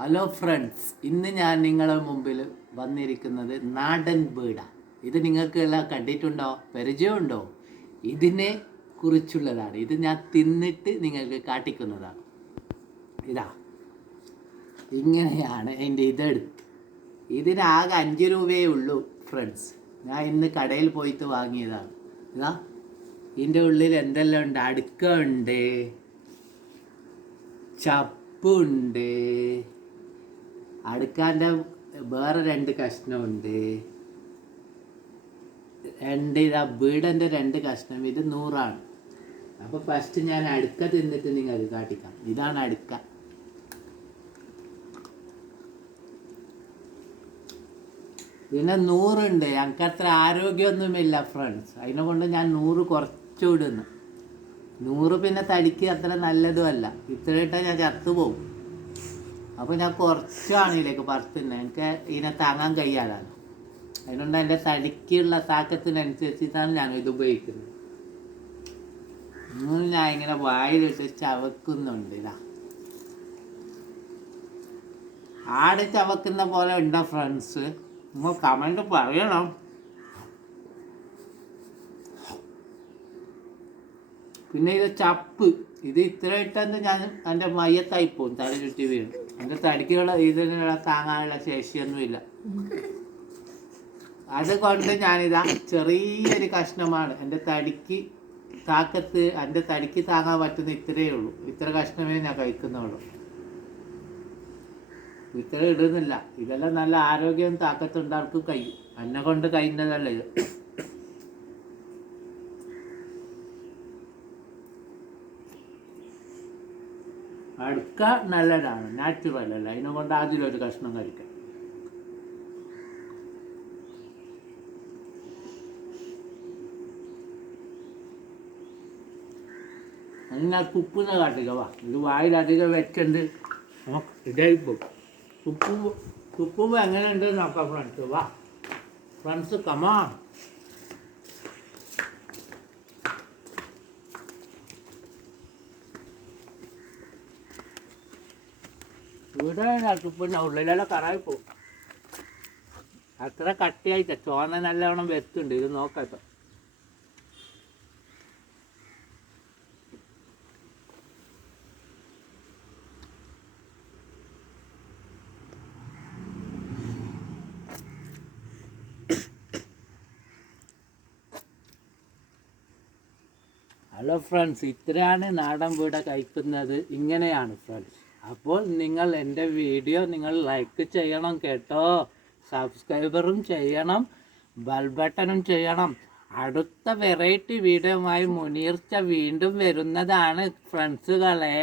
Hello friends ഇന്ന് ഞാൻ നിങ്ങളുടെ മുമ്പിൽ വന്നിരിക്കുന്നത് നാടൻ വീടാണ് ഇത് നിങ്ങൾക്ക് എല്ലാം കണ്ടിട്ടുണ്ടോ? പരിചയമുണ്ടോ? ഇതിനെ കുറിച്ചുള്ളതാണ്. ഇത് ഞാൻ തിന്നിട്ട് നിങ്ങൾക്ക് കാട്ടിക്കുന്നതാണ് ഇതാ. ഇങ്ങനെയാണ് എന്റെ ഇതെടുത്ത് ഇതിനാകെ അഞ്ച് രൂപയേ ഉള്ളൂ ഫ്രണ്ട്സ് ഞാൻ ഇന്ന് കടയിൽ പോയിട്ട് വാങ്ങിയതാണ്. ഇതാ. ഇതിന്റെ ഉള്ളിൽ എന്തെല്ലാം ഉണ്ട്? അടുക്കുണ്ട് ചപ്പുണ്ട് അടുക്കാന്റെ വേറെ രണ്ട് കഷ്ണമുണ്ട്. രണ്ട് ഇതാ വീടന്റെ രണ്ട് കഷ്ണം ഇത് നൂറാണ്. അപ്പോൾ ഫസ്റ്റ് ഞാൻ അടുക്ക തിന്നിട്ട് നിങ്ങൾക്ക് കാട്ടിക്കാം. ഇതാണ് അടുക്ക. പിന്നെ നൂറുണ്ട്. ഞങ്ങൾക്ക് അത്ര ആരോഗ്യമൊന്നുമില്ല ഫ്രണ്ട്സ് അതിനെ കൊണ്ട് ഞാൻ നൂറ് കുറച്ചു വിടുന്നു നൂറ് പിന്നെ തടിക്ക് അത്ര നല്ലതുമല്ല. ഇത്രയിട്ടാൽ ഞാൻ ചത്തുപോകും. അപ്പോൾ ഞാൻ കുറച്ചാണ് ഇതിലേക്ക് പറത്തുന്നത് എനിക്ക് ഇതിനെ താങ്ങാൻ കഴിയാതാണ്. അതിനുണ്ട് എന്റെ തടിക്കുള്ള താക്കത്തിനനുസരിച്ചിട്ടാണ് ഞാൻ ഇത് ഉപയോഗിക്കുന്നത്. ഇന്ന് ഞാൻ ഇങ്ങനെ വായിലിട്ട് ചവക്കുന്നുണ്ട് ഇതാ. ആട് ചവക്കുന്ന പോലെ ഉണ്ടോ ഫ്രണ്ട്സ് നിങ്ങൾ കമന്റ് പറയണം. പിന്നെ ഇത് ചപ്പ്. ഇത് ഇത്ര ഇട്ടെന്ന് ഞാൻ എന്റെ മയ്യത്തായി പോകും തല ചുറ്റി വീഴും. എന്റെ തടിക്കുള്ള ഇതിനുള്ള താങ്ങാനുള്ള ശേഷിയൊന്നുമില്ല. അതുകൊണ്ട് ഞാനിതാ ചെറിയൊരു കഷ്ണമാണ്. എന്റെ തടിക്ക് താക്കത്ത് എന്റെ തടിക്ക് താങ്ങാൻ പറ്റുന്ന ഇത്രയേ ഉള്ളൂ. ഇത്ര കഷ്ണമേ ഞാൻ കഴിക്കുന്നുള്ളൂ. ഇത്ര ഇടുന്നില്ല. ഇതെല്ലാം നല്ല ആരോഗ്യം താക്കത്തുണ്ടാക്കും കഴിയും. എന്നെ കൊണ്ട് കഴിയുന്നതല്ല ഇത്. അടുക്ക നല്ലതാണ് നാച്ചുറൽ അല്ല. അതിനെ കൊണ്ട് അതിലൊരു കഷ്ണം കഴിക്കാം. എന്നാൽ കുപ്പുന്ന കാട്ടുക വാ. ഇത് വായിലധികം വെച്ചുണ്ട് ഇതായി ഇതായിപ്പോ. കുപ്പുമ്പോ കുപ്പുമ്പോ എങ്ങനെയുണ്ട് നോക്കാം ഫ്രണ്ട്സ് വാ. ഫ്രണ്ട്സ് കമാ ഇവിടെ തുപ്പിന്റെ ഉള്ളിലെല്ലാം കറായി പോകും അത്ര കട്ടിയായിട്ട. ചോന്ന നല്ലവണ്ണം വെത്തുണ്ട് ഇത് നോക്കാം ഹലോ ഫ്രണ്ട്സ് ഇത്രയാണ് നാടൻ വീട കഴിക്കുന്നത്. ഇങ്ങനെയാണ് ഫ്രണ്ട്സ് അപ്പോൾ നിങ്ങൾ എന്റെ വീഡിയോ നിങ്ങൾ ലൈക്ക് ചെയ്യണം കേട്ടോ. സബ്സ്ക്രൈബറും ചെയ്യണം. ബെൽ ബട്ടണും ചെയ്യണം. അടുത്ത വെറൈറ്റി വീഡിയോയുമായി മുനീർച്ച വീണ്ടും വരുന്നതാണ് ഫ്രണ്ട്സുകളെ